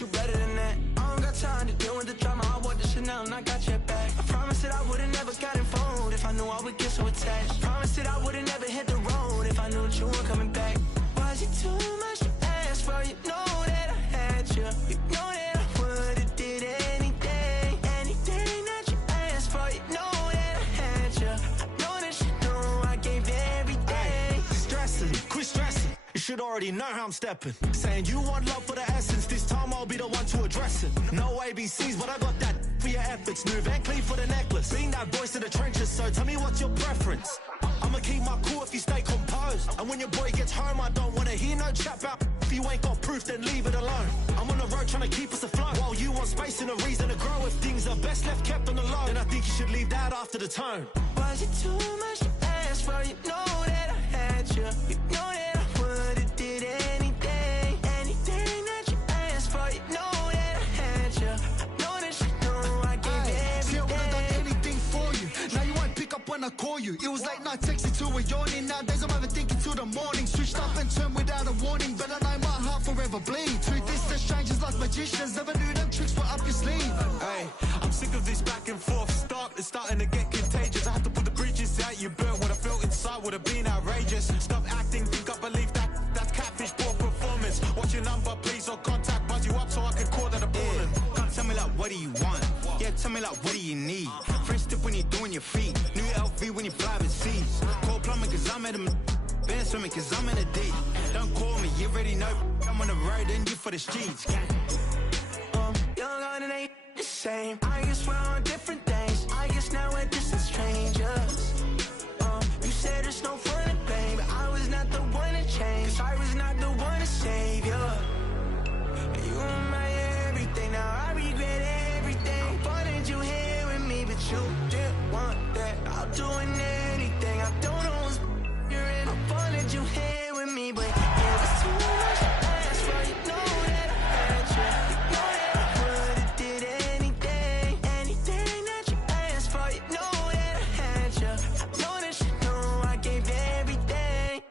you better than that. I don't got time to deal with the drama. I want the Chanel and I got your back. I promise that I would've never got involved if I knew I would get so attached. I promise that I would've never hit the road if I knew that you weren't coming back. Was it too much to ask for? You know that I had you. You know that I would've did anything, anything that you asked for. You know that I had you. I know that you know I gave everything. Ay, stressing, quit stressing. You should already know how I'm stepping. Saying you want love for the essence. This time I'll be the one to address it. No ABCs, but I got that for your efforts. New Van Cleef for the necklace. Being that voice in the trenches, so tell me what's your preference. I'ma keep my cool if you stay composed. And when your boy gets home, I don't wanna hear no chat about. If you ain't got proof, then leave it alone. I'm on the road trying to keep us afloat. While you want space and a reason to grow. If things are best left kept on the low, then I think you should leave that after the tone. Was it too much to ask for? You know that I had you. You know that I would've did anything, anything that you asked for. You know that I had you. I know that you know I gave everything. See, I would've done anything for you. Now you won't pick up when I call you. It was late night texting till we're yawning. Nowadays I'm overthinking till the morning. Switched up and turned without a warning, but I know my heart forever bleed. Truth is that strangers like magicians. Never knew them tricks were up your sleeve. Hey, I'm sick of this back and forth stuff. It's starting to get contagious. I had to put the bridges out you built. What I felt inside would have been outrageous. Stop acting, think I believe that. That's catfish, poor performance. What's your number, please, or contact. Buzz you up so I can call that a ballin'. Come tell me like, what do you want? Yeah, tell me like, what do you need? Fresh tip when you're doing your feet. New LV when you fly overseas. Call plumbing cause I'm at them. Been swimming cause I'm in a deep. Don't call me, you already know. I'm on the road and you for the streets. Young on and ain't the same. I guess we're on different things. I guess now we're distant strangers. You said there's no fun in blame, but I was not the one to change. 'Cause I was not the one to save you. You were my everything. Now I regret everything. I wanted you here with me, but you didn't want that. I'll do anything. I don't know what's you're in. I wanted you here with me, but it was too much to ask for. You know that I had you. You know that I would've did anything, anything that you asked for. You know that I had you. I know that you know I gave everything.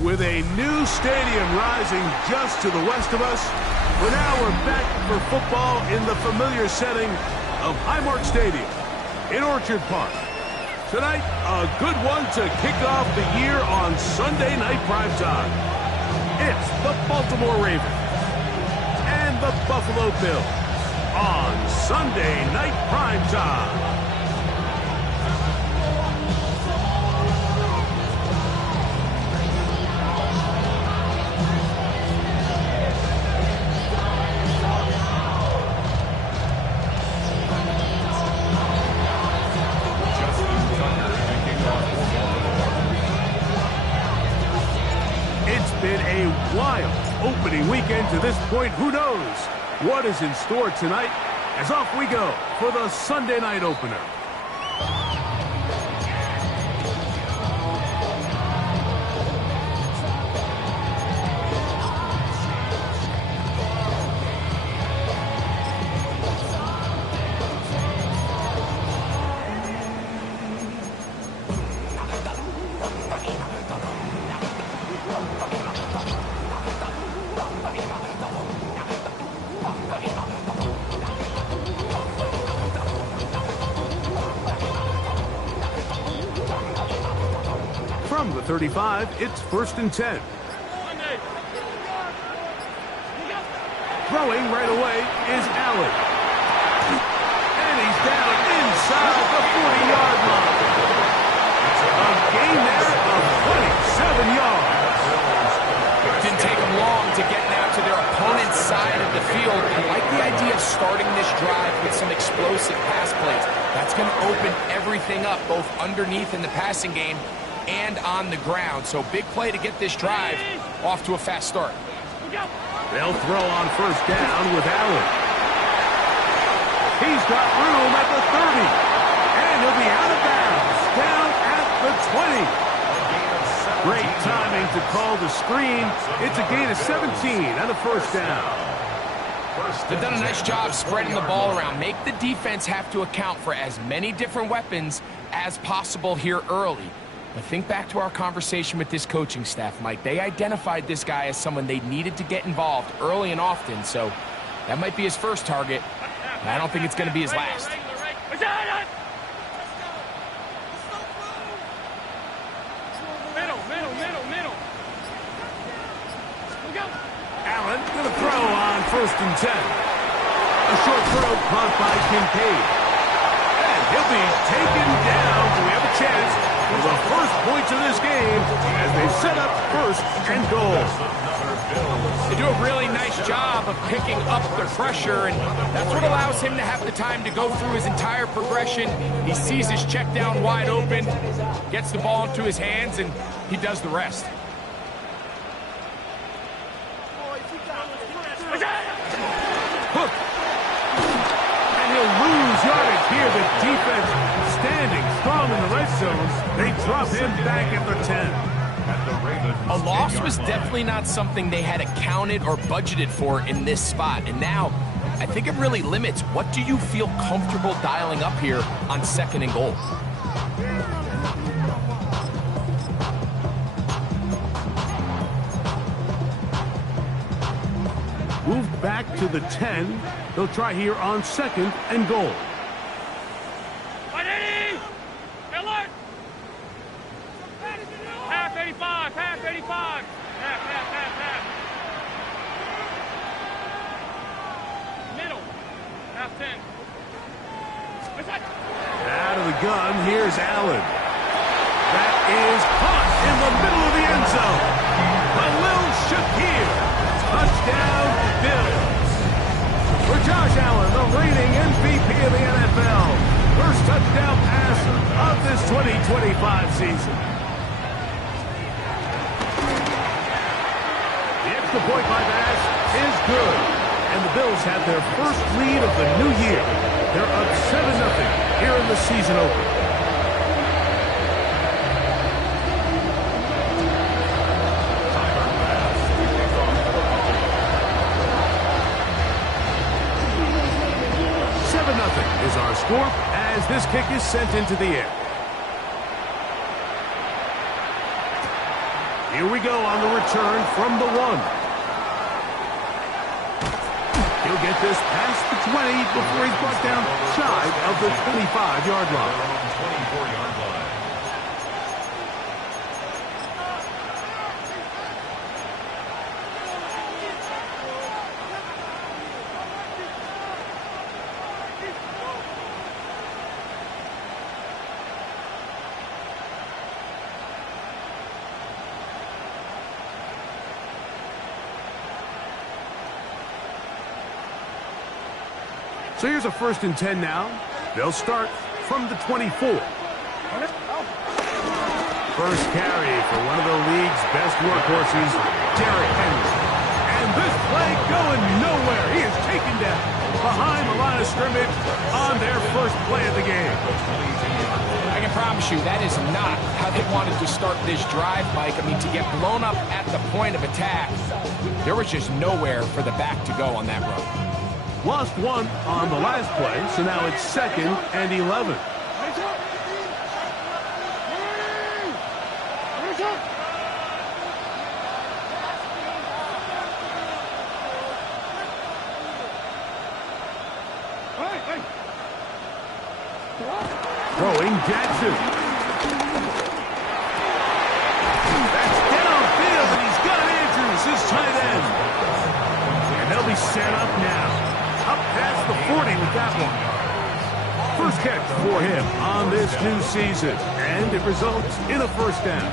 With a new stadium rising just to the west of us, we're back for football in the familiar setting of Highmark Stadium in Orchard Park. Tonight, a good one to kick off the year on Sunday night primetime. It's the Baltimore Ravens and the Buffalo Bills on Sunday night primetime. Been a wild opening weekend to this point. Who knows what is in store tonight as off we go for the Sunday night opener. From the 35, it's 1st and 10. Throwing right away is Allen. And he's down inside the 40-yard line. A gain there of 27 yards. It didn't take them long to get now to their opponent's side of the field. I like the idea of starting this drive with some explosive pass plays. That's going to open everything up, both underneath in the passing game and on the ground. So big play to get this drive off to a fast start. They'll throw on 1st down with Allen. He's got room at the 30. And he'll be out of bounds, down at the 20. A gain of 7 Great timing to call the screen. It's a gain of 17 and a first down. They've done a nice job spreading the ball around. Make the defense have to account for as many different weapons as possible here early. But think back to our conversation with this coaching staff, Mike. They identified this guy as someone they needed to get involved early and often, so that might be his first target. I don't think it's going to be his last. Allen with a throw on 1st and 10. A short throw caught by Kincaid. And he'll be taken down. So we have a chance for the first points of this game as they set up 1st and goal. They do a really nice job of picking up the pressure, and that's what allows him to have the time to go through his entire progression. He sees his check down wide open, gets the ball into his hands, and he does the rest. Hook. And he'll lose yardage here. The defense standing strong in the red zone. They drop him back at the 10. A loss was definitely not something they had accounted or budgeted for in this spot. And now, I think it really limits what do you feel comfortable dialing up here on 2nd and goal. Moved back to the 10. They'll try here on 2nd and goal. Half 85, half 85. Half. Middle. Half 10. Out of the gun, here's Allen. That is caught in the middle of the end zone. Khalil Shakir. Touchdown, Bills. For Josh Allen, the reigning MVP of the NFL. First touchdown pass of this 2025 season. The extra point by Bass is good. And the Bills have their first lead of the new year. They're up 7-0 here in the season opener. Is our score as this kick is sent into the air. Here we go on the return from the 1. He'll get this past the 20 before he's brought down shy of the 25-yard line. So here's a 1st and 10 now. They'll start from the 24. First carry for one of the league's best workhorses, Derrick Henry. And this play going nowhere. He is taken down behind the line of scrimmage on their first play of the game. I can promise you that is not how they wanted to start this drive, Mike. I mean, to get blown up at the point of attack, there was just nowhere for the back to go on that run. Lost 1 on the last play, so now it's 2nd and 11. Throwing Jackson. That's downfield, and he's got Andrews, his tight end. And they'll be set up now. Up past the 40 with that one. First catch for him on this new season, and it results in a first down.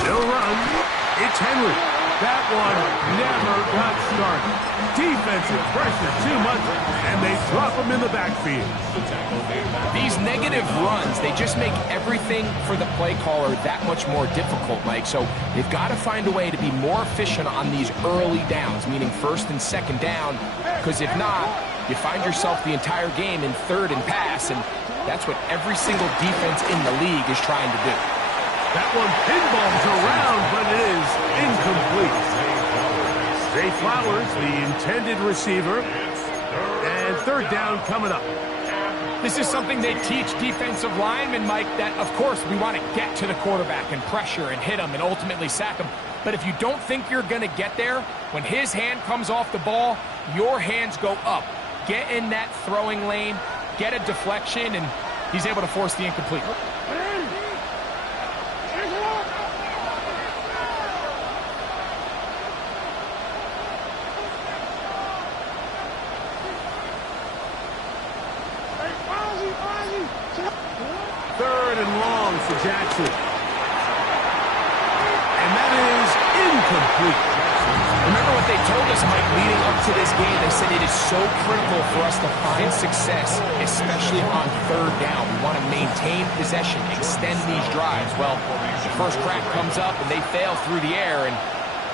They'll run. It's Henry. That one never got started. Defensive pressure too much, and they drop him in the backfield. These negative runs, they just make everything for the play caller that much more difficult, Mike. So they've got to find a way to be more efficient on these early downs, meaning first and second down, because if not, you find yourself the entire game in third and pass, and that's what every single defense in the league is trying to do. That one pinballs around, but it is incomplete. Zay Flowers, the intended receiver, and third down coming up. This is something they teach defensive linemen, Mike, that, of course, we want to get to the quarterback and pressure and hit him and ultimately sack him. But if you don't think you're going to get there, when his hand comes off the ball, your hands go up. Get in that throwing lane, get a deflection, and he's able to force the incomplete. Third and long for Jackson. And that is incomplete. Remember what they told us, Mike, leading up to this game? They said it is so critical for us to find success, especially on third down. We want to maintain possession, extend these drives. Well, the first crack comes up and they fail through the air, and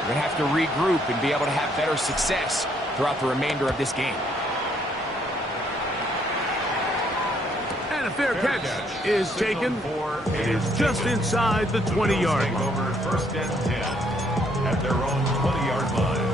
we're going to have to regroup and be able to have better success throughout the remainder of this game. And a fair catch is taken. It is just inside the 20-yard line. Over first and 10 at their own 20-yard line.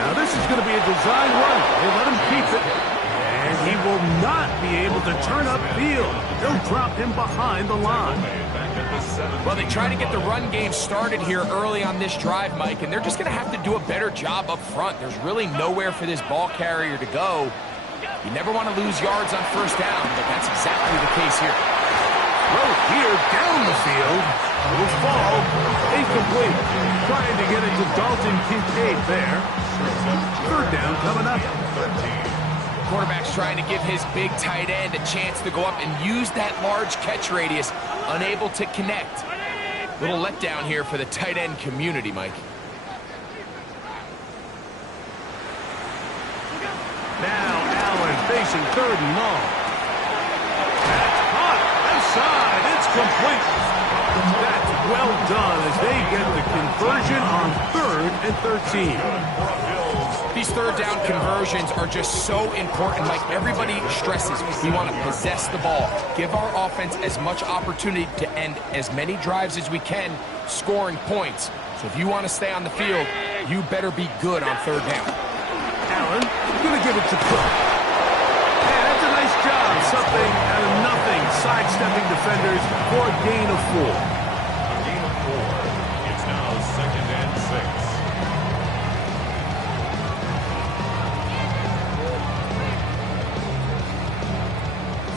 Now this is going to be a design run. They let him keep it. And he will not be able to turn upfield. They'll drop him behind the line. Well, they try to get the run game started here early on this drive, Mike, and they're just going to have to do a better job up front. There's really nowhere for this ball carrier to go. You never want to lose yards on first down, but that's exactly the case here. Throw here down the field. Will fall. Incomplete. Trying to get it to Dalton Kincaid there. Third down coming up. Quarterback's trying to give his big tight end a chance to go up and use that large catch radius. Unable to connect. Little letdown here for the tight end community, Mike. Now Allen facing third and long. That's caught. Left side. It's complete. That's well done as they get the conversion on 3rd and 13. These third down conversions are just so important. Like everybody stresses, we want to possess the ball, give our offense as much opportunity to end as many drives as we can, scoring points. So if you want to stay on the field, you better be good on third down. Allen, going to give it to Cook. Yeah, that's a nice job. Something out of nothing. Sidestepping defenders for a gain of 4. A gain of 4. It's now 2nd and 6.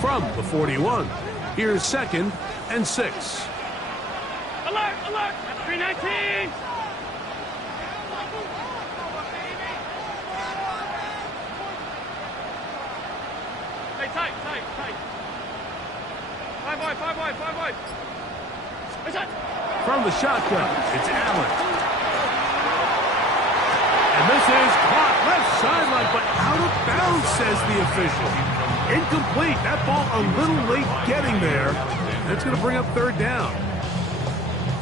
From the 41, here's 2nd and 6. Alert, alert, 319. Hey, tight. 5 wide. What's that? From the shotgun, it's Allen. And this is caught left sideline, but out of bounds, says the official. Incomplete. That ball a little late getting there. That's going to bring up third down.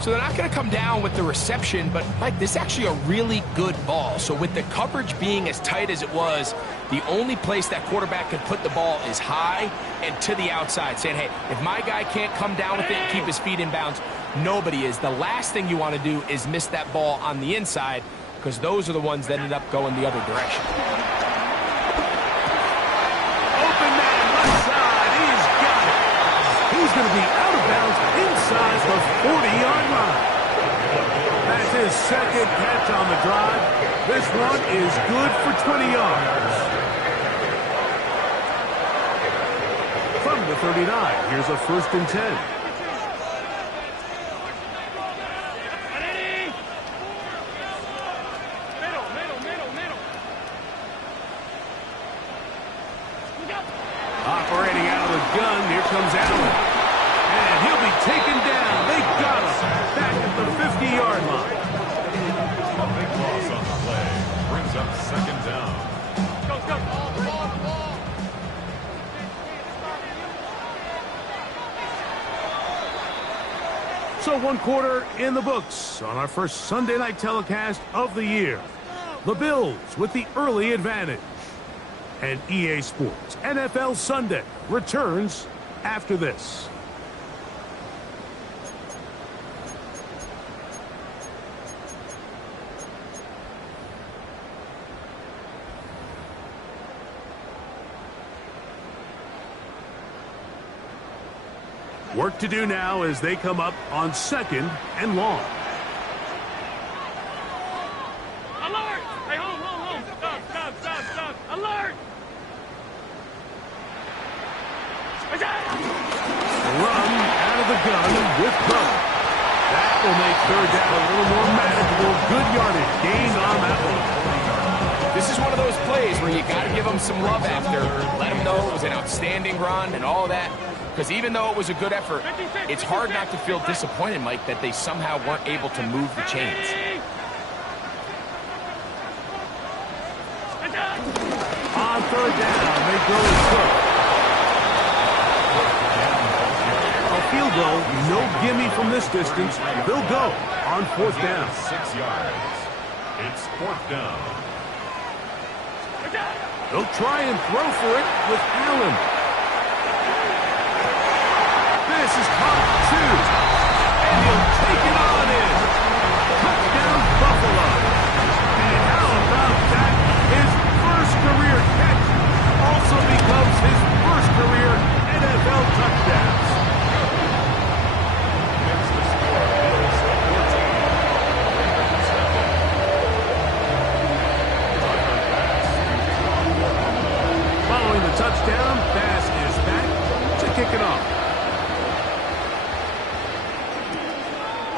So they're not going to come down with the reception, but, Mike, this is actually a really good ball. So with the coverage being as tight as it was, the only place that quarterback could put the ball is high and to the outside, saying, hey, if my guy can't come down with it and keep his feet in bounds, nobody is. The last thing you want to do is miss that ball on the inside, because those are the ones that ended up going the other direction. Open man, left side. He's got it. He's going to be out of bounds inside the 40-yard line. That's his second catch on the drive. This one is good for 20 yards. From the 39, here's a 1st and 10. Operating out of the gun, here comes Allen. And he'll be taken down. They got him back at the 50-yard line. A big loss on the play. Brings up 2nd down. Go, go. Ball. So 1 quarter in the books on our first Sunday night telecast of the year. The Bills with the early advantage. And EA Sports NFL Sunday returns after this. Work to do now as they come up on 2nd and long. Alert! Hey, home. Stop. Alert! Run out of the gun with cover. That will make 3rd down a little more manageable. Good yardage gained on that one. This is one of those plays where you got to give them some love after. Let them know it was an outstanding run and all that. Because even though it was a good effort, it's hard not to feel disappointed, Mike, that they somehow weren't able to move the chains. On 3rd down, they go short. A field goal, no gimme from this distance. They'll go on 4th down. 6 yards. It's 4th down. They'll try and throw for it with Allen. This is caught 2. And he'll take it on in. Touchdown, Buffalo. And how about that? His first career catch also becomes his first career NFL touchdowns. Makes the score Bills 14. Following the touchdown, pass is back to kick it off.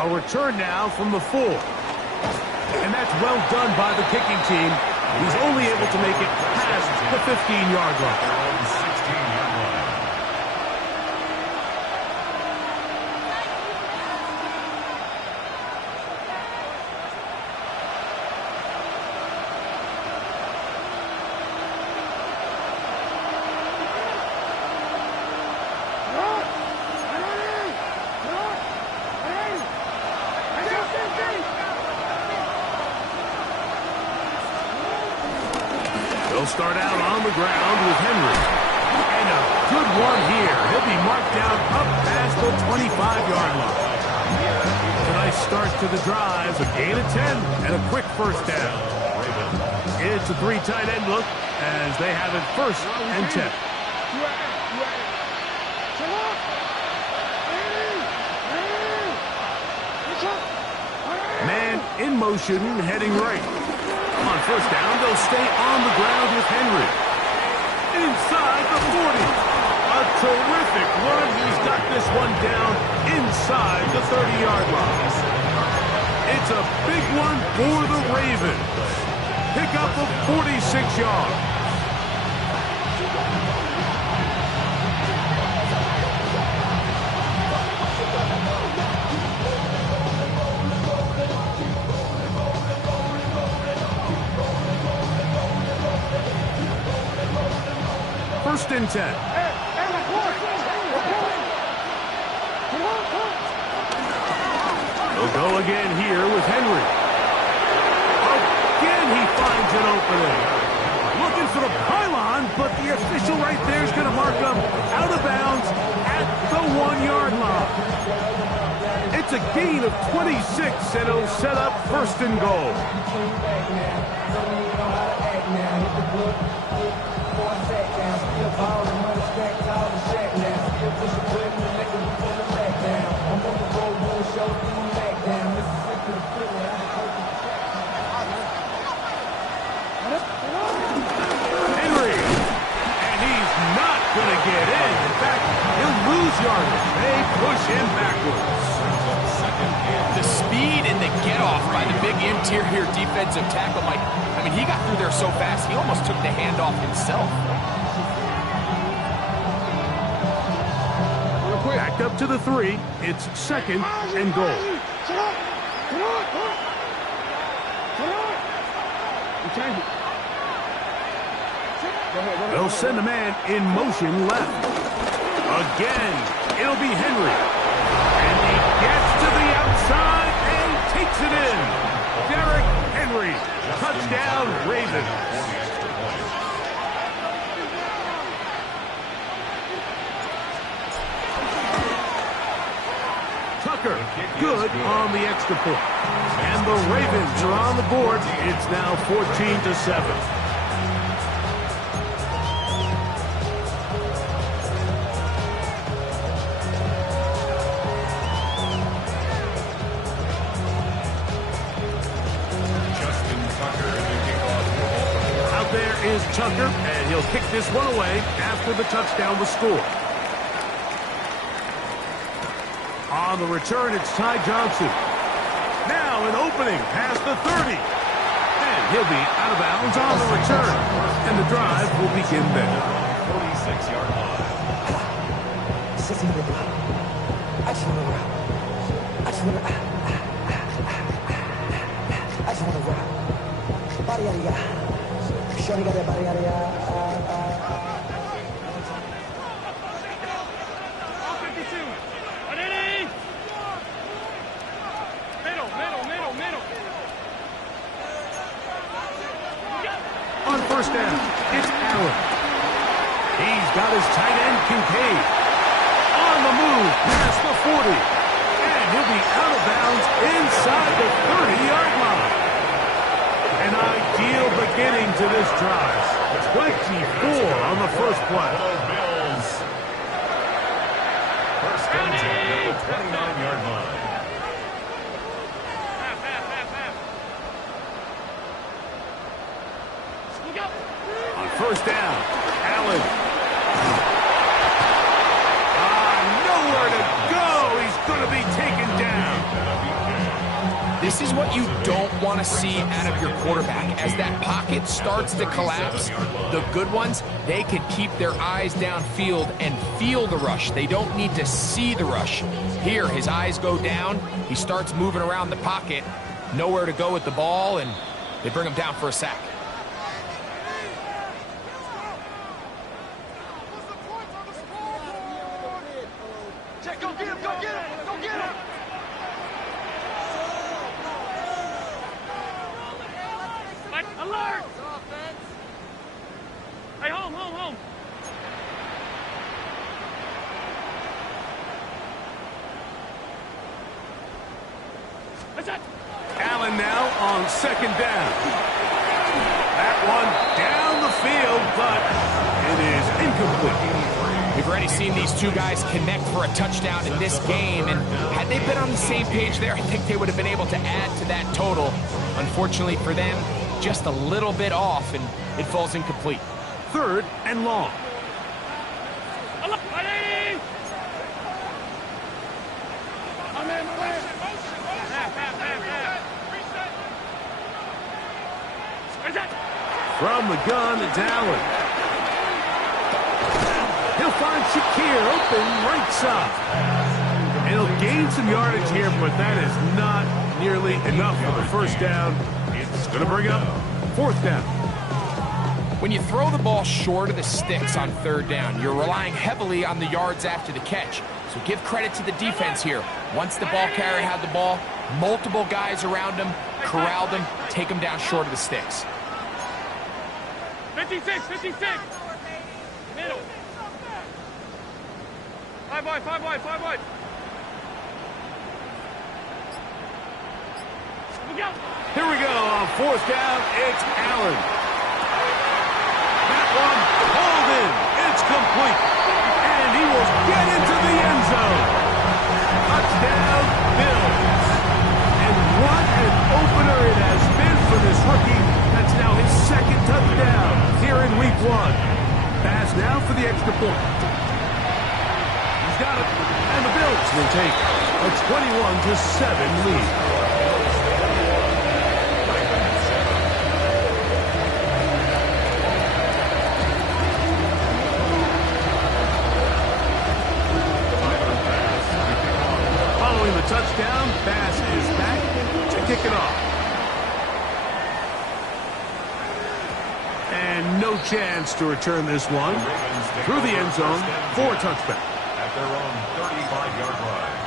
A return now from the 4. And that's well done by the kicking team. He's only able to make it past the 15-yard line. 16-yard line. They'll start out on the ground with Henry. And a good one here. He'll be marked down up past the 25-yard line. A nice start to the drive. A gain of 10 and a quick 1st down. It's a 3 tight end look as they have it 1st and 10. Man in motion, heading right. On 1st down, they'll stay on the ground with Henry. Inside the 40. A terrific run. He's got this one down inside the 30-yard line. It's a big one for the Ravens. Pick up of 46 yards. First and 10. They'll go again here with Henry. Again he finds an opening. Looking for the pylon, but the official right there is going to mark him out of bounds at the 1-yard line. It's a gain of 26, and it'll set up 1st and goal. big interior defensive tackle, Mike. I mean, he got through there so fast, he almost took the handoff himself. Back up to the 3. It's 2nd and goal. They'll send a man in motion left. Again, it'll be Henry. And he gets to the outside and takes it in. Derrick Henry. Touchdown, Ravens. Tucker, good on the extra point. And the Ravens are on the board. It's now 14-7. Is Tucker, and he'll kick this one away after the touchdown was scored. On the return, it's Ty Johnson. Now an opening past the 30. And he'll be out of bounds on the return. And the drive will begin there. 46-yard line. Shorty got that body out of ya. 52. Ready? Middle. On first down, it's Allen. He's got his tight end, Kincaid. On the move, past the 40. And he'll be out of bounds inside the 30-yard line. An ideal beginning to this drive. 24 on the first play. Bills. First and 10 at the 29-yard line. On first down, Allen. Nowhere to go. He's going to be taken down. This is what you don't want to see out of your quarterback. As that pocket starts to collapse, the good ones, they can keep their eyes downfield and feel the rush. They don't need to see the rush. Here, his eyes go down. He starts moving around the pocket. Nowhere to go with the ball, and they bring him down for a sack. Alert! Hey, home. Allen now on second down. That one down the field, but it is incomplete. We've already seen these two guys connect for a touchdown in this game, and had they been on the same page there, I think they would have been able to add to that total. Unfortunately for them, just a little bit off, and it falls incomplete. Third and long. From the gun, it's Allen. He'll find Shakir open right side. And he'll gain some yardage here, but that is not nearly enough for the first down. It's going to bring up fourth down. When you throw the ball short of the sticks on third down, you're relying heavily on the yards after the catch. So give credit to the defense here. Once the ball carrier had the ball, multiple guys around him, corralled him, take him down short of the sticks. 56. Middle. Five wide. Here we go on fourth down. It's Allen. That one pulled in. It's complete. And he will get into the end zone. Touchdown, Bills. And what an opener it has been for this rookie. That's now his second touchdown here in week one. Pass now for the extra point. He's got it. And the Bills will take a 21-7 lead. and no chance to return this one through the end zone for a touchback. At their own 35-yard line.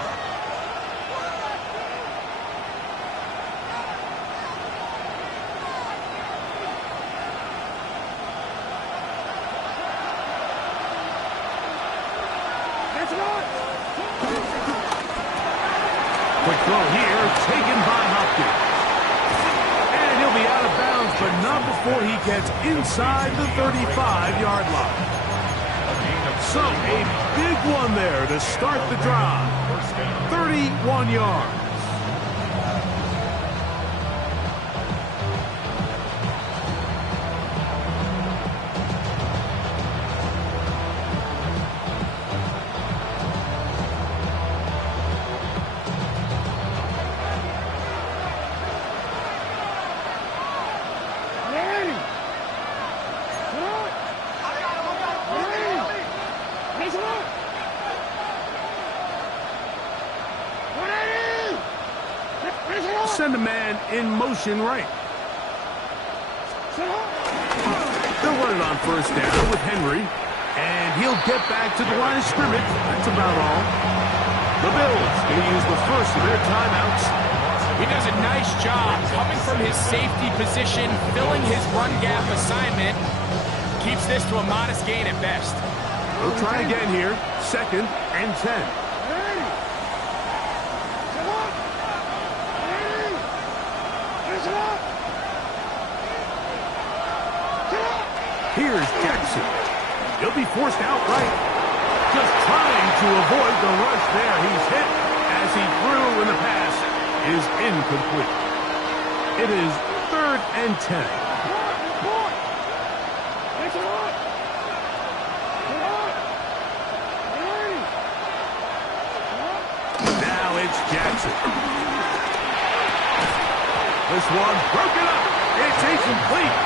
Quick throw here, taken by Hopkins. And he'll be out of bounds, but not before he gets inside the 35-yard line. So a big one there to start the drive. 31 yards. Send a man in motion right. They'll run it on first down with Henry, and he'll get back to the line of scrimmage. That's about all. The Bills going to use the first of their timeouts. He does a nice job coming from his safety position, filling his run gap assignment. Keeps this to a modest gain at best. We'll try again here. 2nd and 10. Here's Jackson. He'll be forced outright. Just trying to avoid the rush there. He's hit as he threw, and the pass is incomplete. It is 3rd and 10. Now it's Jackson. This one broken up. It's incomplete.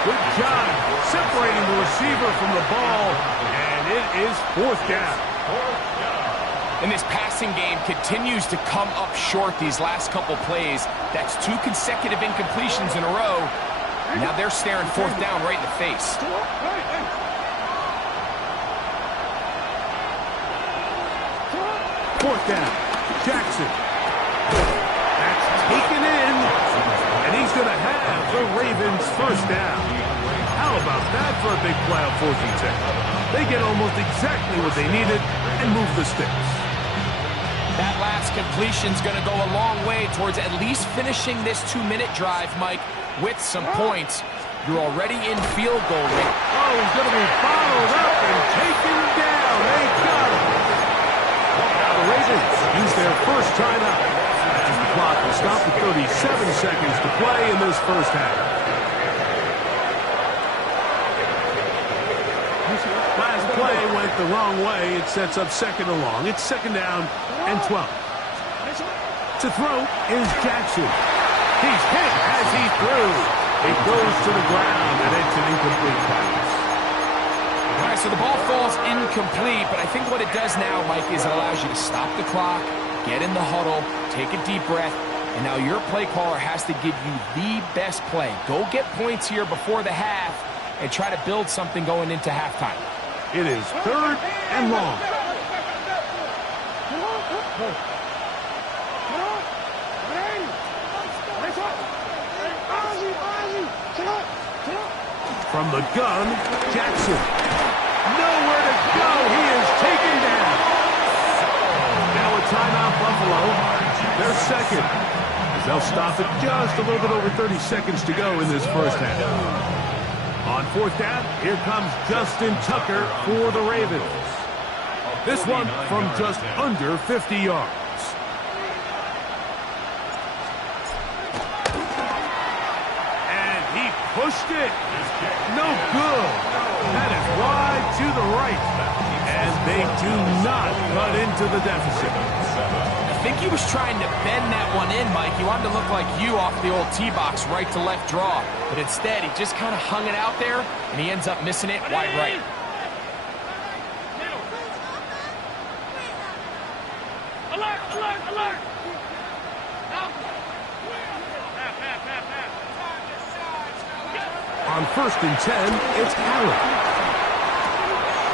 Good job separating the receiver from the ball, and it is 4th down. And this passing game continues to come up short these last couple plays. That's 2 consecutive incompletions in a row. Now they're staring 4th down right in the face. 4th down. Jackson. That's taken in, and he's going to have the Ravens' first down. How about that for a big play on 4th and 10? They get almost exactly what they needed and move the sticks. That last completion's going to go a long way towards at least finishing this 2-minute drive, Mike, with some points. You're already in field goal range. Oh, he's going to be followed up and taken down. They got him. Now the Ravens use their first timeout. As the clock will stop at 37 seconds to play in this first half. Last play went the wrong way. It sets up 2nd and long. It's 2nd down and 12. To throw is Jackson. He's hit as he threw. It goes to the ground, and it's an incomplete pass. All right, so the ball falls incomplete, but I think what it does now, Mike, is it allows you to stop the clock, get in the huddle, take a deep breath, and now your play caller has to give you the best play. Go get points here before the half and try to build something going into halftime. It is 3rd and long. From the gun, Jackson. Nowhere to go. He is taken down. Now a timeout, Buffalo. They're 2nd. As they'll stop it just a little bit over 30 seconds to go in this first half. On 4th down, here comes Justin Tucker for the Ravens. This one from just under 50 yards. And he pushed it. No good. That is wide to the right. And they do not cut into the deficit. I think he was trying to bend that one in, Mike. He wanted to look like you off the old tee box, right to left draw. But instead, he just kind of hung it out there, and he ends up missing it wide right. Alert, alert, alert! On 1st and 10, it's Allen.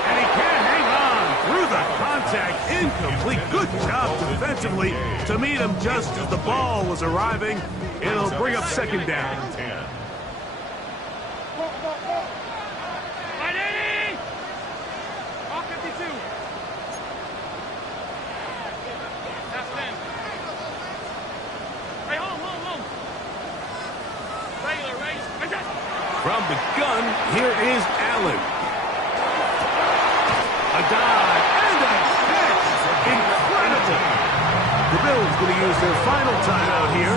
And he can't hang on through the contact. Incomplete. Good job defensively to meet him just as the ball was arriving. It'll bring up 2nd down. From the gun, here is Allen. A dive and a catch. Incredible. The Bills going to use their final timeout here.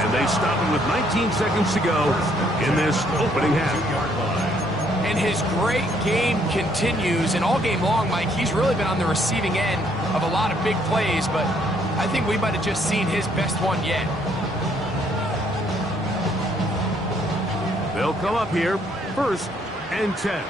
And they stop it with 19 seconds to go in this opening half. And his great game continues. And all game long, Mike, he's really been on the receiving end of a lot of big plays. But I think we might have just seen his best one yet. They'll come up here, 1st and 10.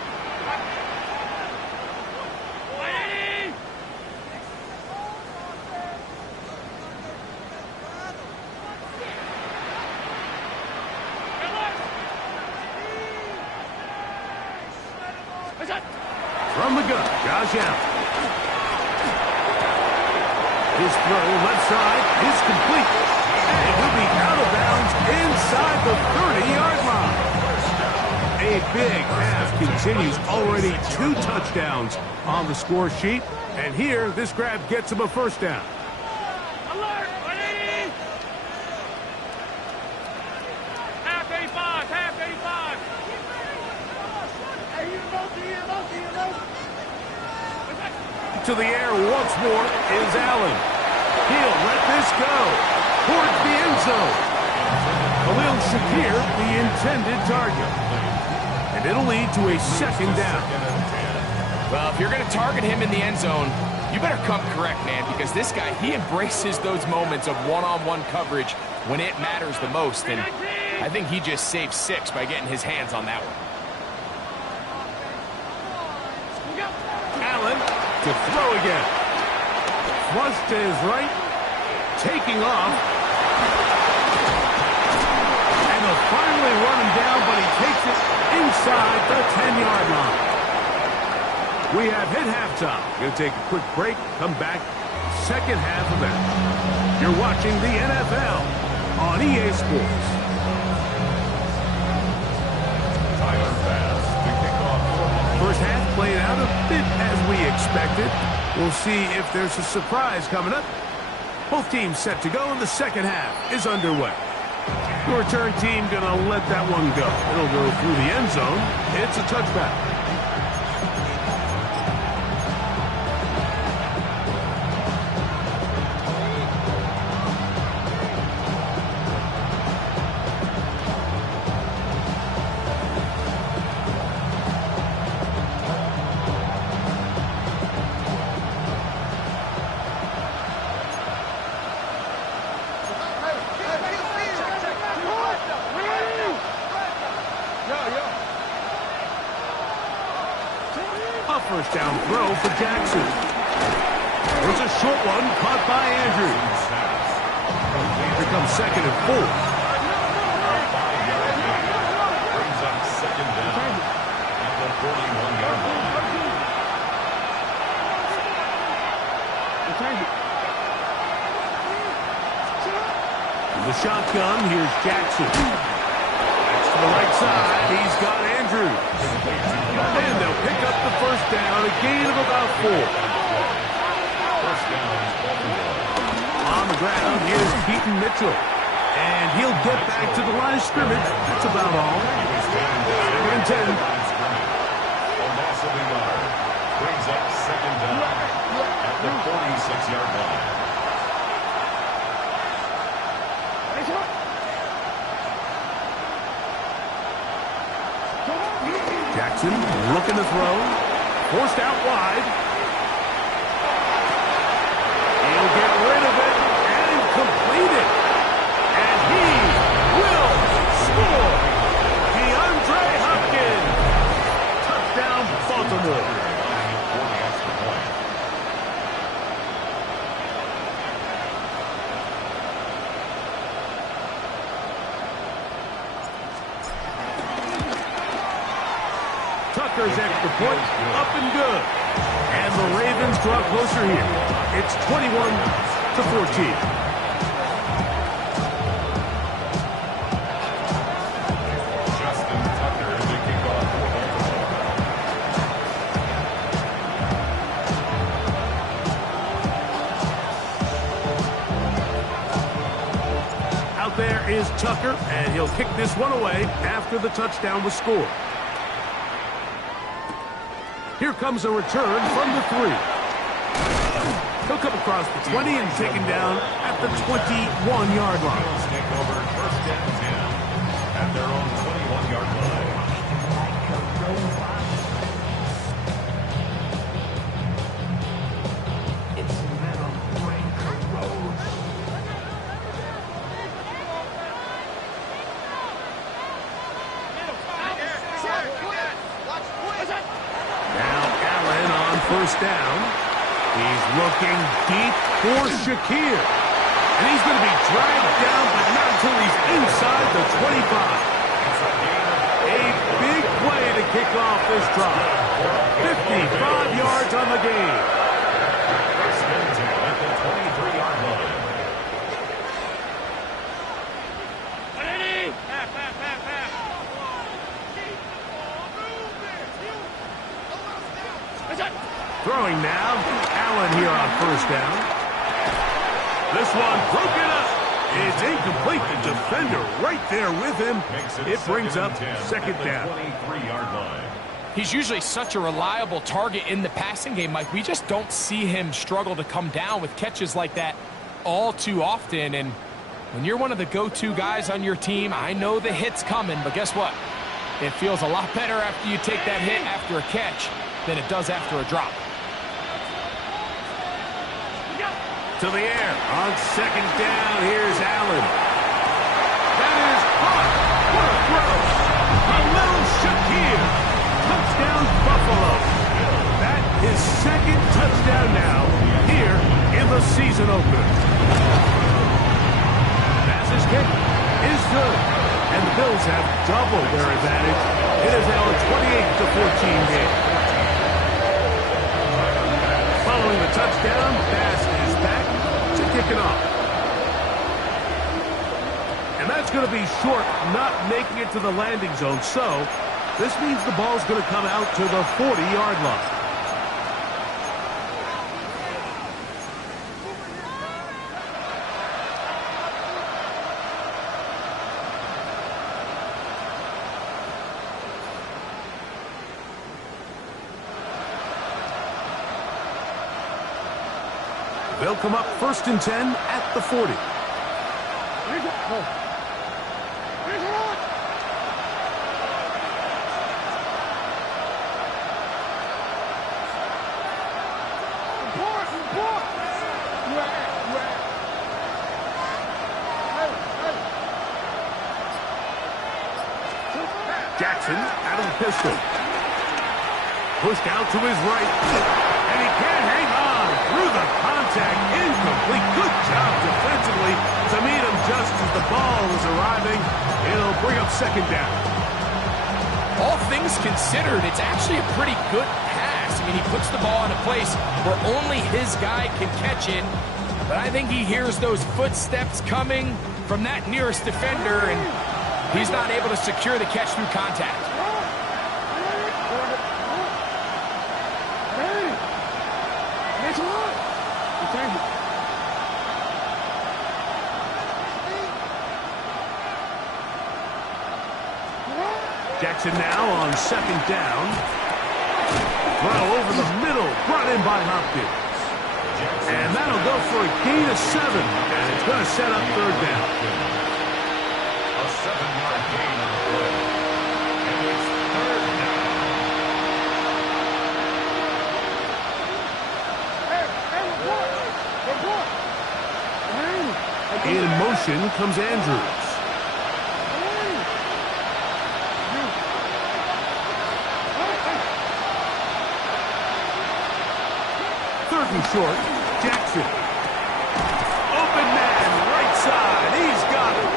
From the gun, Josh Allen. His throw left side is complete. And he'll be out of bounds inside the 30-yard line. A big half continues. Already 2 touchdowns on the score sheet. And here, this grab gets him a 1st down. Alert! 180! Half 85! Half 85! To the air once more is Allen. He'll let this go towards the end zone. Khalil Shakir, the intended target. And it'll lead to a 2nd down. Well, if you're going to target him in the end zone, you better come correct, man, because this guy, he embraces those moments of one-on-one coverage when it matters the most. And I think he just saved 6 by getting his hands on that one. Allen to throw again. Flush to his right. Taking off. And they'll finally run him down, but he takes it inside the 10-yard line. We have hit halftime. Going to take a quick break. Come back. 2nd half of that. You're watching the NFL on EA Sports. Tyler Bass to kick off. First half played out a bit as we expected. We'll see if there's a surprise coming up. Both teams set to go, and the 2nd half is underway. The return team going to let that one go. It'll go through the end zone. It's a touchback. First down throw for Jackson. There's a short one caught by Andrews. Here comes 2nd and 4. Brings up 2nd down at the 41-yard line. In the shotgun, here's Jackson. To the right side, he's got Andrews. And they'll pick up the 1st down, a gain of about 4. On the ground, here's Keaton Mitchell. And he'll get back to the line of scrimmage. That's about all. 2nd and 10. Brings up 2nd down at the 46-yard line. Jackson looking to throw. Forced out wide. He'll get rid of it and complete it. And he will score. DeAndre Hopkins. Touchdown, Baltimore. Tucker's extra point, up and good. And the Ravens draw closer here. It's 21-14. There is Tucker, and he'll kick this one away after the touchdown was scored. Here comes a return from the 3. He'll come across the 20 and taken down at the 21-yard line. Take over first and 10 at their own 21-yard line. First down. He's looking deep for Shakir. And he's going to be dragged down, but not until he's inside the 25. A big play to kick off this drive. 55 yards on the game. First and 10 at the 23-yard line. Throwing now, Allen here on first down. This one broken up. It's incomplete. The defender right there with him. It brings up second down. 23-yard line. He's usually such a reliable target in the passing game, Mike. We just don't see him struggle to come down with catches like that all too often. And when you're one of the go-to guys on your team, I know the hit's coming, but guess what? It feels a lot better after you take that hit after a catch than it does after a drop. To the air. On second down, here's Allen. That is caught. What a throw. A little Shakir. Touchdown, Buffalo. That is second touchdown now here in the season opener. Passes kick is good. And the Bills have doubled their advantage. It is now a 28-14 game. Following the touchdown, pass is back to kick it off. And that's going to be short, not making it to the landing zone. So this means the ball's going to come out to the 40-yard line. They'll come up first and 10 at the 40. Jackson out of the pistol. Pushed out to his right. And he can't hang on through the contact. Incomplete. Good job defensively to meet him just as the ball was arriving. It'll bring up second down. All things considered, it's actually a pretty good pass. I mean, he puts the ball in a place where only his guy can catch it. But I think he hears those footsteps coming from that nearest defender, and he's not able to secure the catch through contact. Jackson now on second down. Throw over the middle, brought in by Hopkins. And that'll go for a gain of 7. And it's going to set up third down. A 7-yard gain on the play. And it's third down. In motion comes Andrews. Third and short, Jackson. Open man, right side, he's got it.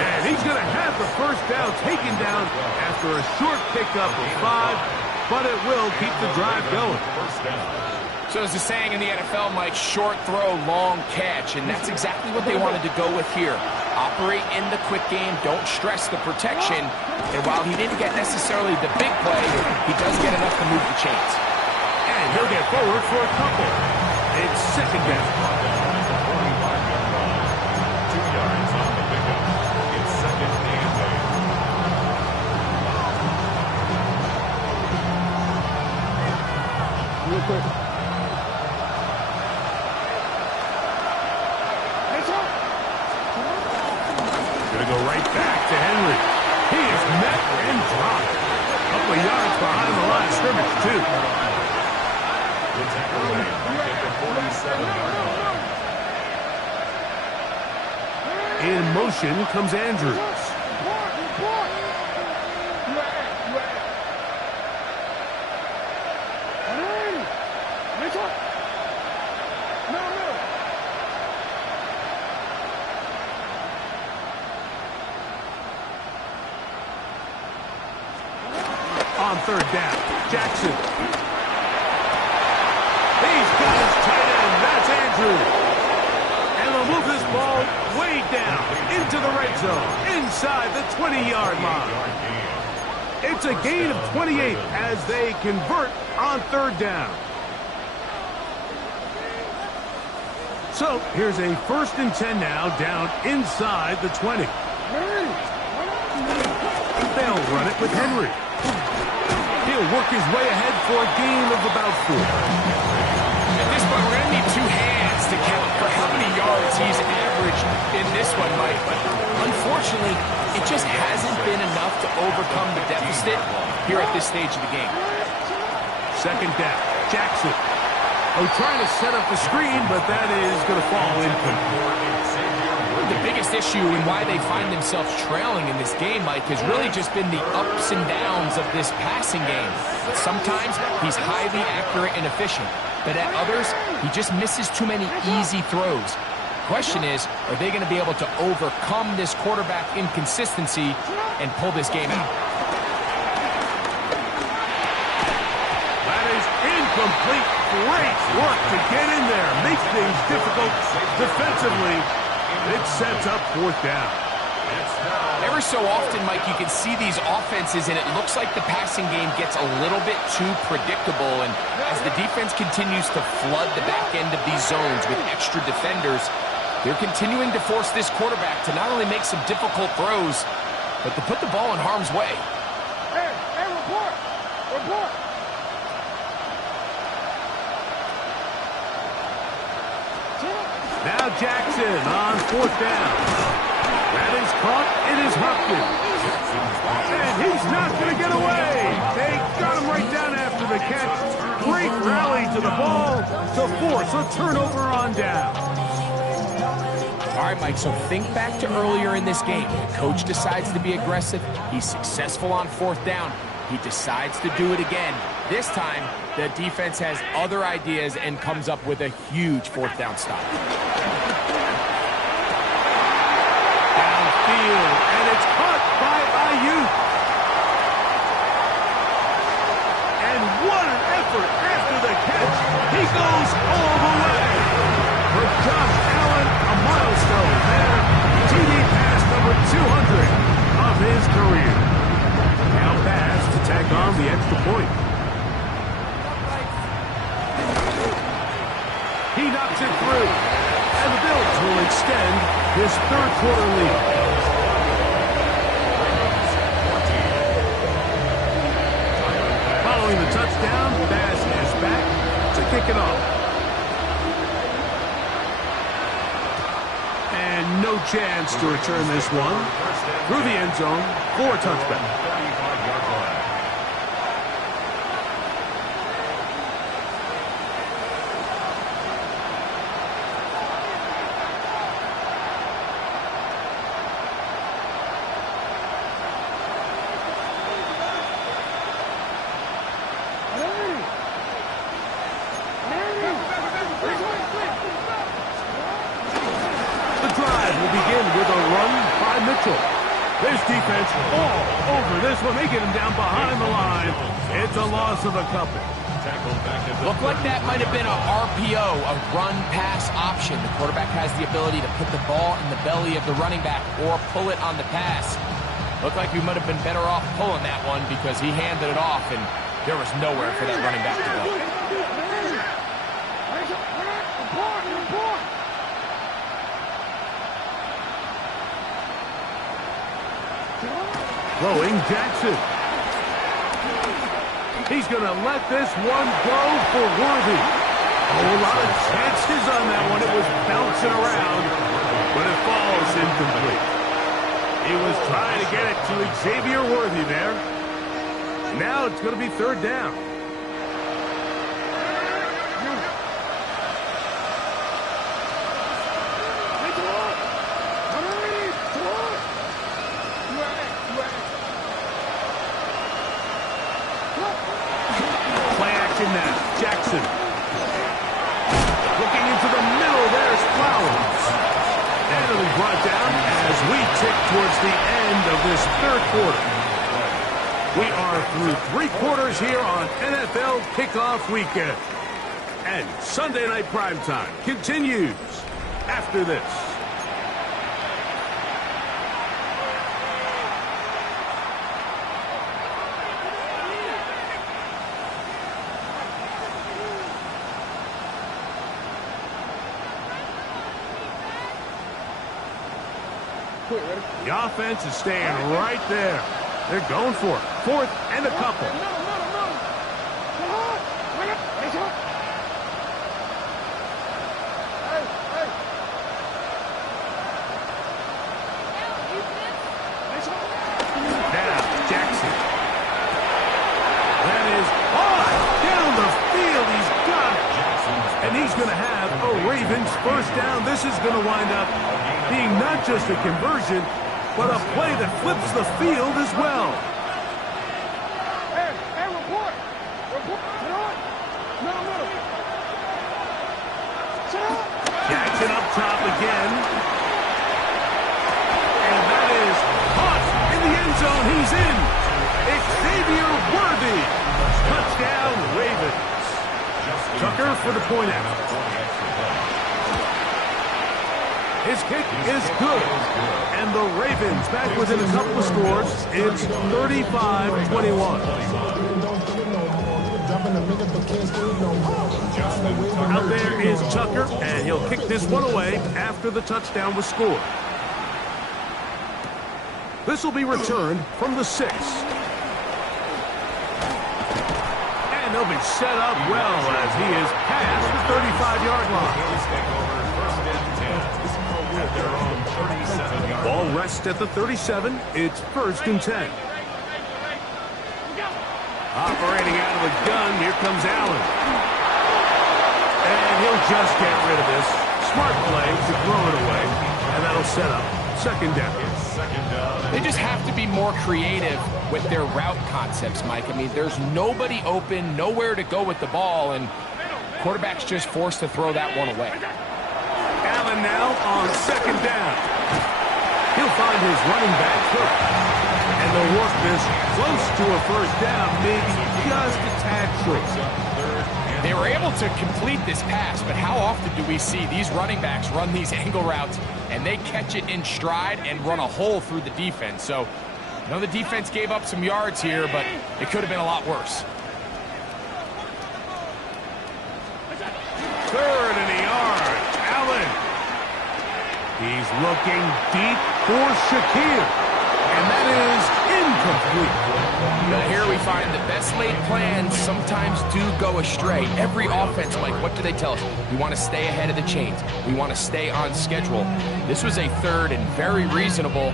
And he's going to have the first down taken down after a short pickup of 5. but it will keep the drive going. First down. So as the saying in the NFL, Mike, short throw, long catch, and that's exactly what they wanted to go with here. Operate in the quick game, don't stress the protection, and while he didn't get necessarily the big play, he does get enough to move the chains. And he'll get forward for a couple. It's second down. 45-yard line. 2 yards on the pickup. It's second and 8. Real quick. Gonna go right back to Henry. He is met and dropped. Couple of yards behind the line of scrimmage, too. The tackle made back at the 47-yard line. In motion comes Andrews. On third down, Jackson. He's got his tight end. That's Andrews. And they'll move this ball way down into the red zone, inside the 20-yard line. It's a gain of 28 as they convert on third down. So here's a 1st and 10 now, down inside the 20. They'll run it with Henry. He'll work his way ahead for a gain of about 4. At this point, we're going to need 2 hands to count for how many yards he's averaged in this one, Mike. But unfortunately, it just hasn't been enough to overcome the deficit here at this stage of the game. Second down, Jackson. Oh, trying to set up the screen, but that is going to fall incomplete. The biggest issue and why they find themselves trailing in this game, Mike, has really just been the ups and downs of this passing game. Sometimes he's highly accurate and efficient, but at others, he just misses too many easy throws. Question is, are they going to be able to overcome this quarterback inconsistency and pull this game out? That is incomplete. Great work to get in there. Makes things difficult defensively. It sets up 4th down. Every so often, Mike, you can see these offenses, and it looks like the passing game gets a little bit too predictable. And as the defense continues to flood the back end of these zones with extra defenders, they're continuing to force this quarterback to not only make some difficult throws, but to put the ball in harm's way. Hey, report! Report! Now Jackson on 4th down. That is caught. It is Hopkins. And he's not going to get away. They got him right down after the catch. Great rally to the ball to force a turnover on down. All right, Mike, so think back to earlier in this game. The coach decides to be aggressive. He's successful on 4th down. He decides to do it again. This time, the defense has other ideas and comes up with a huge 4th down stop. Downfield, and it's caught by Ayuk. And what an effort after the catch. He goes all the way. For Josh Allen, a milestone there. TD pass number 200 of his career. Now pass to tack on the extra point. He knocks it through. And the Bills will extend his 3rd quarter lead. Following the touchdown, Bass is back to kick it off. And no chance to return this one. Through the end zone for a touchback. 35-yard line. This defense all over this one. They get him down behind the line. It's a loss of a couple. Looked like that might have been a RPO, a run-pass option. The quarterback has the ability to put the ball in the belly of the running back or pull it on the pass. Looked like we might have been better off pulling that one because he handed it off, and there was nowhere for that running back to go. Throwing Jackson. He's going to let this one go for Worthy. A lot of chances on that one. It was bouncing around, but it falls incomplete. He was trying to get it to Xavier Worthy there. Now it's going to be third down. Now, Jackson. Looking into the middle, there's Flowers. And it'll be brought down as we tick towards the end of this third quarter. We are through 3 quarters here on NFL Kickoff Weekend. And Sunday Night Primetime continues after this. The offense is staying right there. They're going for it. Fourth and a couple. Now, Jackson. That is hard down the field. He's got it. And he's going to have a Ravens first down. This is going to wind up being not just a conversion, but a play that flips the field as well. Hey, report. Jackson up top again. And that is caught in the end zone. He's in. Xavier Worthy. Touchdown, Ravens. Tucker for the point out. His kick is good. And the Ravens back within a couple of scores. It's 35-21. Out there is Tucker, and he'll kick this one away after the touchdown was scored. This will be returned from the 6. And they'll be set up well as he is past the 35-yard line. Ball rests at the 37. It's 1st and 10. Operating out of the gun, here comes Allen. And he'll just get rid of this. Smart play to throw it away. And that'll set up 2nd down. They just have to be more creative with their route concepts, Mike. I mean, there's nobody open, nowhere to go with the ball, and quarterback's just forced to throw that one away. Allen now on 2nd down. He'll find his running back first. And they'll work this close to a first down, maybe just a tad short. They were able to complete this pass, but how often do we see these running backs run these angle routes and they catch it in stride and run a hole through the defense? So, I know the defense gave up some yards here, but it could have been a lot worse. 3rd and a yard. Allen. He's looking deep for Shakir. And that is incomplete. Now here we find the best laid plans sometimes do go astray. Every offense, Mike, what do they tell us? We want to stay ahead of the chains. We want to stay on schedule. This was a 3rd and very reasonable.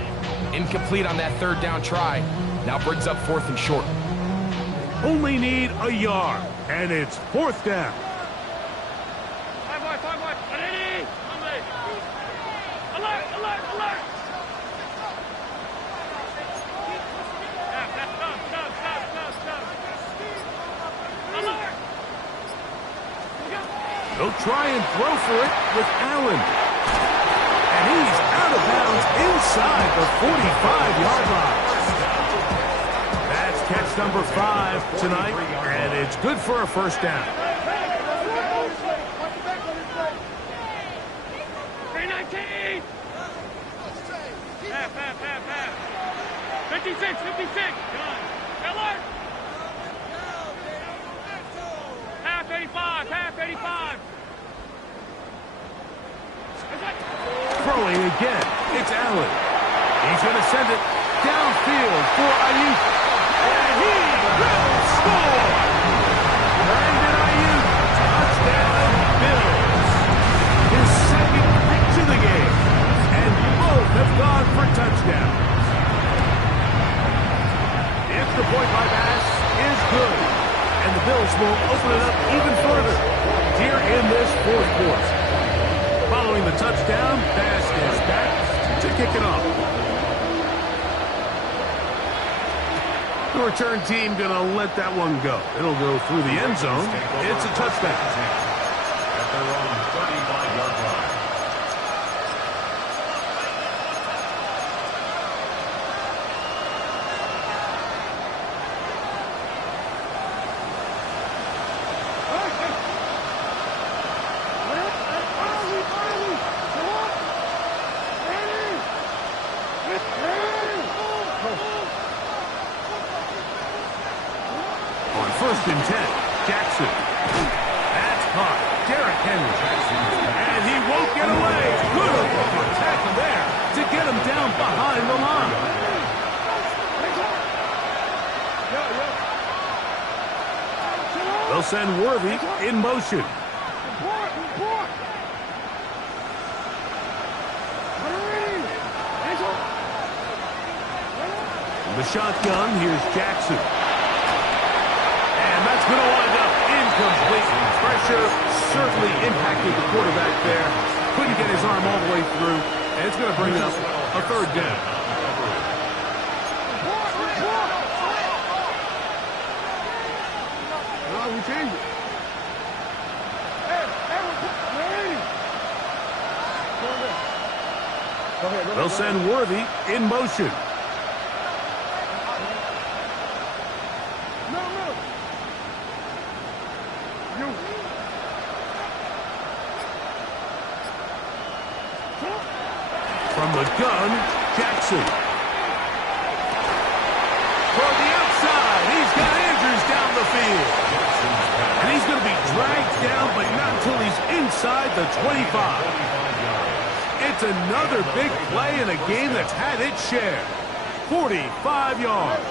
Incomplete on that 3rd down try. Now brings up 4th and short. Only need a yard. And it's 4th down. They'll try and throw for it with Allen. And he's out of bounds inside the 45-yard line. number 5 tonight, and it's good for a first down. 319! Half. 56. Done. Miller! Half 85. Throwing again. It's Allen. He's going to send it downfield for Ayuk. And he will score! Brandon Ayuk, touchdown Bills. His second pick to the game. And both have gone for touchdowns. The extra point by Bass is good. And the Bills will open it up even further here in this fourth quarter. Following the touchdown, Bass is back to kick it off. The return team going to let that one go. It'll go through the end zone. It's a touchdown. At their own 35-yard line. On 1st and 10, Jackson. That's caught. Derrick Henry. And he won't get away. Good tackle there to get him down behind the line. They'll send Worthy in motion. The shotgun, here's Jackson. And that's going to wind up incomplete. Pressure certainly impacted the quarterback there. Couldn't get his arm all the way through. And it's going to bring up a third down. We changed it. They'll send Worthy in motion. From the gun, Jackson. For the outside, he's got Andrews down the field. And he's going to be dragged down, but not until he's inside the 25. It's another big play in a game that's had its share. 45 yards.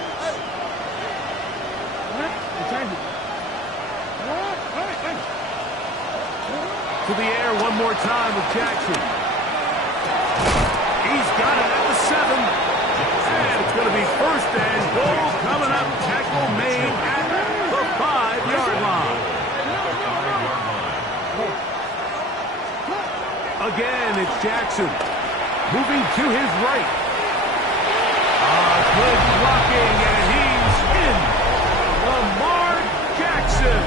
To the air one more time with Jackson. He's got it at the 7. And it's going to be 1st and goal coming up. Tackle made at the 5-yard line. Again, it's Jackson. Moving to his right. Good blocking, and he's in. Lamar Jackson.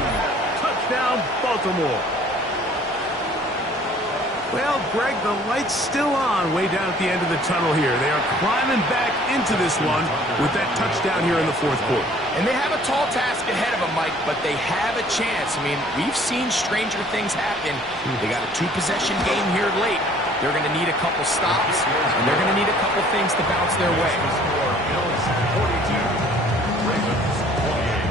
Touchdown, Baltimore. Well, Greg, the light's still on way down at the end of the tunnel here. They are climbing back into this one with that touchdown here in the fourth quarter. And they have a tall task ahead of them, Mike, but they have a chance. I mean, we've seen stranger things happen. They got a 2-possession game here late. They're going to need a couple stops, and they're going to need a couple things to bounce their way. Bills 42, Ravens 28.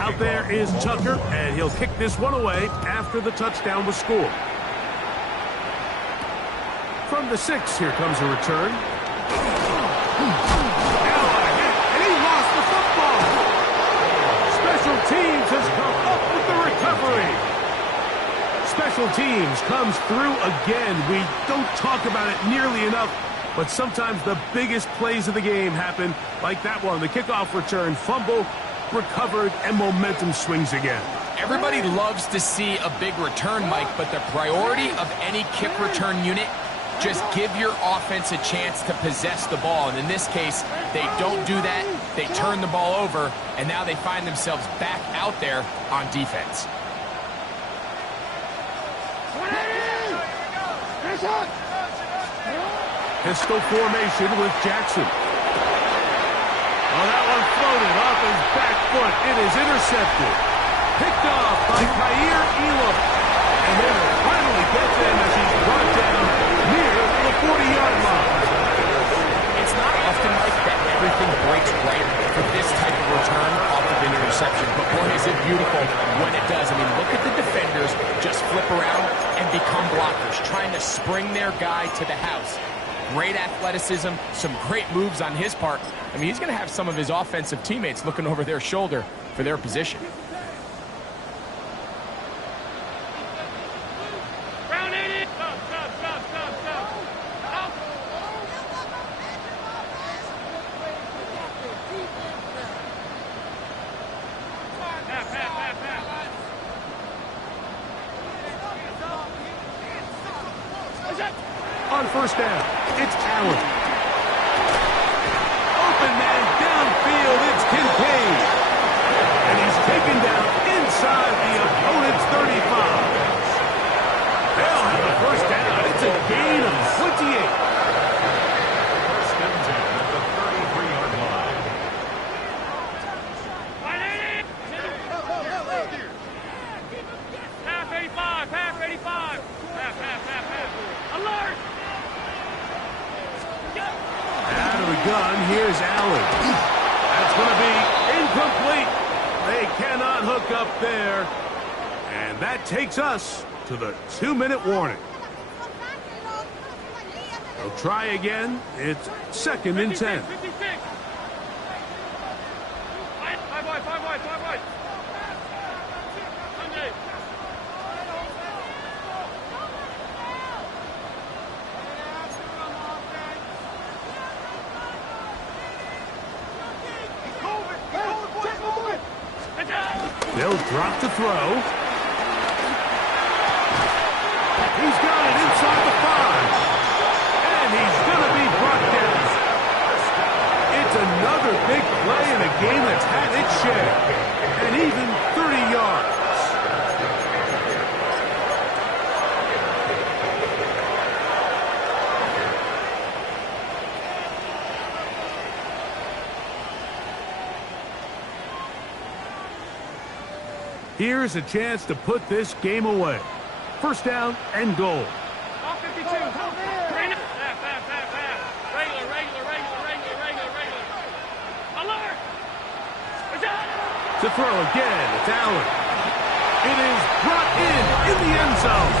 Out there is Tucker, and he'll kick this one away after the touchdown was scored. From the 6, here comes a return. Now a hit, and he lost the football. Special teams has come up with the recovery. Special teams comes through again. We don't talk about it nearly enough, but sometimes the biggest plays of the game happen like that one. The kickoff return, fumble, recovered, and momentum swings again. Everybody loves to see a big return, Mike, but the priority of any kick return unit just give your offense a chance to possess the ball. And in this case, they don't do that. They turn the ball over, and now they find themselves back out there on defense. Pistol formation with Jackson. Oh, that one floated off his back foot. It is intercepted. Picked off by Khair Elam. And then finally gets him as he's brought down near the 40-yard line. It's not often like that everything breaks right for this type of return off of an interception. But boy, is it beautiful when it does. I mean, look at the defenders just flip around and become blockers, trying to spring their guy to the house. Great athleticism, some great moves on his part. I mean, he's going to have some of his offensive teammates looking over their shoulder for their position. Round 80. Stop. On first down, it's Allen. Open man downfield, it's Kincaid. And he's taken down inside the opponent's 35. They'll have a first down. It's a gain of 28. First and 10 at the 33-yard line. Half 85. Half. Alert! Out of the gun, here's Allen. That's going to be incomplete. They cannot hook up there. And that takes us to the 2-minute warning. They'll try again. It's 2nd and 10. 56. Five wide. Sunday. They'll drop the throw. He's got it inside the 5. And he's going to be brought down. It's another big play in a game that's had its share. And even 30 yards. Here's a chance to put this game away. First down and goal. All 52. Half. Regular. Alert! To throw again, it's Allen. It is brought in the end zone.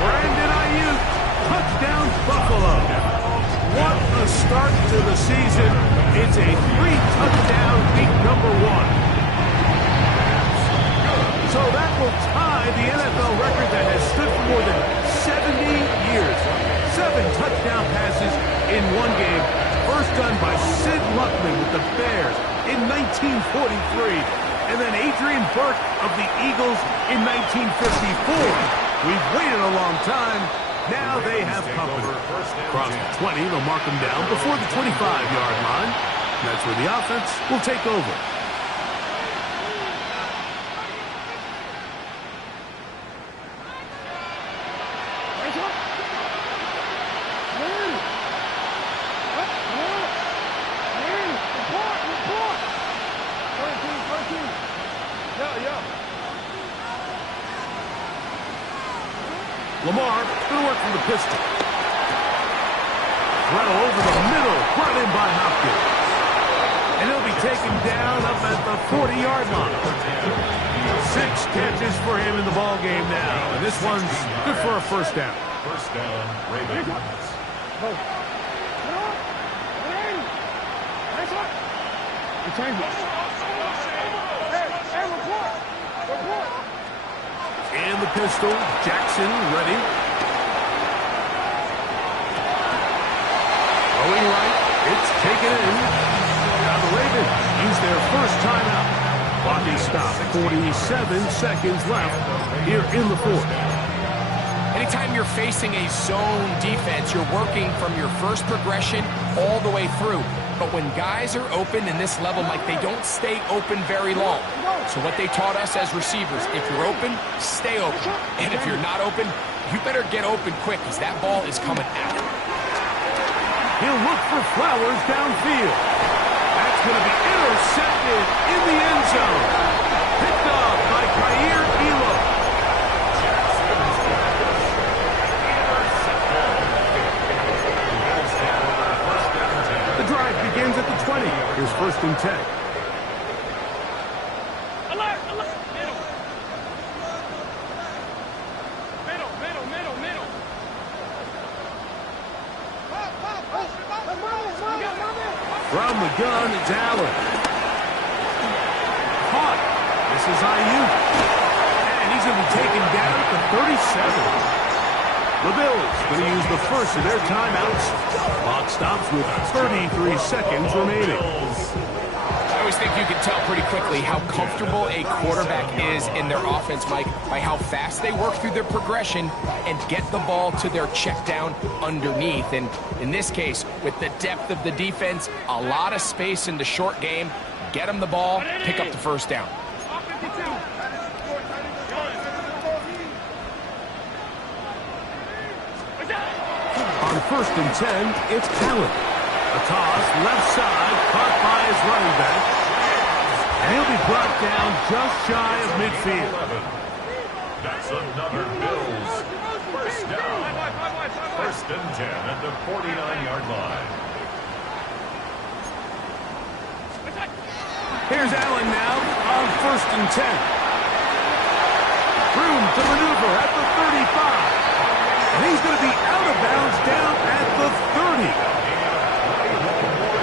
Brandon Ayuk, touchdown Buffalo. What a start to the season. It's a 3-touchdown week number 1. So that will tie the NFL record that has stood for more than 70 years. 7 touchdown passes in one game. First done by Sid Luckman with the Bears in 1943. And then Adrian Burke of the Eagles in 1954. We've waited a long time. Now they have company. Across the 20, they'll mark them down before the 25-yard line. That's where the offense will take over. Lamar going to work from the pistol. Throw over the middle, brought in by Hopkins. And he'll be taken down up at the 40-yard line. 6 catches for him in the ball game now. And this one's good for a first down. First down, Ravens. And the pistol, Jackson ready. Going right, it's taken in. Now the Ravens use their first timeout. Clock is stopped, 47 seconds left here in the 4th. Anytime you're facing a zone defense, you're working from your first progression all the way through. But when guys are open in this level, Mike, they don't stay open very long. So what they taught us as receivers, if you're open, stay open. And if you're not open, you better get open quick because that ball is coming out. He'll look for Flowers downfield. That's going to be intercepted in the end zone. Picked up by Khair Elo. The drive begins at the 20. Here's 1st and 10. Alert, alert. Middle. From the gun, it's Allen. Caught. This is Ayuk. And he's going to be taken down at the 37. The Bills going to use the first of their timeouts. Clock stops with 33 seconds remaining. I always think you can tell pretty quickly how comfortable a quarterback is in their offense, Mike, by how fast they work through their progression and get the ball to their check down underneath. And in this case, with the depth of the defense, a lot of space in the short game, get them the ball, pick up the first down. On 1st and 10, it's Allen. A toss, left side, caught by his running back. And he'll be brought down just shy of midfield. That's another Bills first down. 1st and 10 at the 49-yard line. Here's Allen now on 1st and 10. Room to maneuver at the 35. And he's going to be out of bounds down at the 30.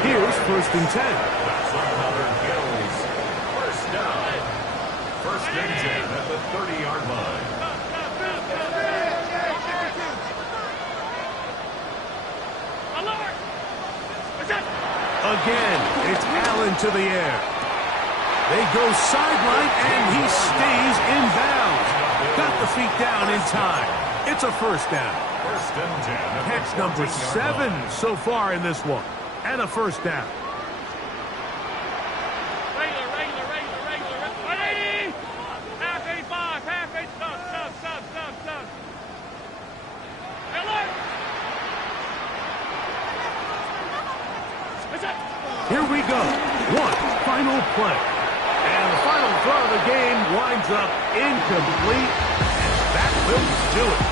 Here's 1st and 10. That's another Bills first down. 1st and 10 at the 30-yard line. Again, it's Allen to the air. They go sideline, and he stays in bounds. Got the feet down in time. It's a first down. 1st and 10. Catch number 7 so far in this one. And a first down. Regular. Ready? Half 85, half 8, stop. Alert! Here we go. One final play. And the final throw of the game winds up incomplete. And that will do it.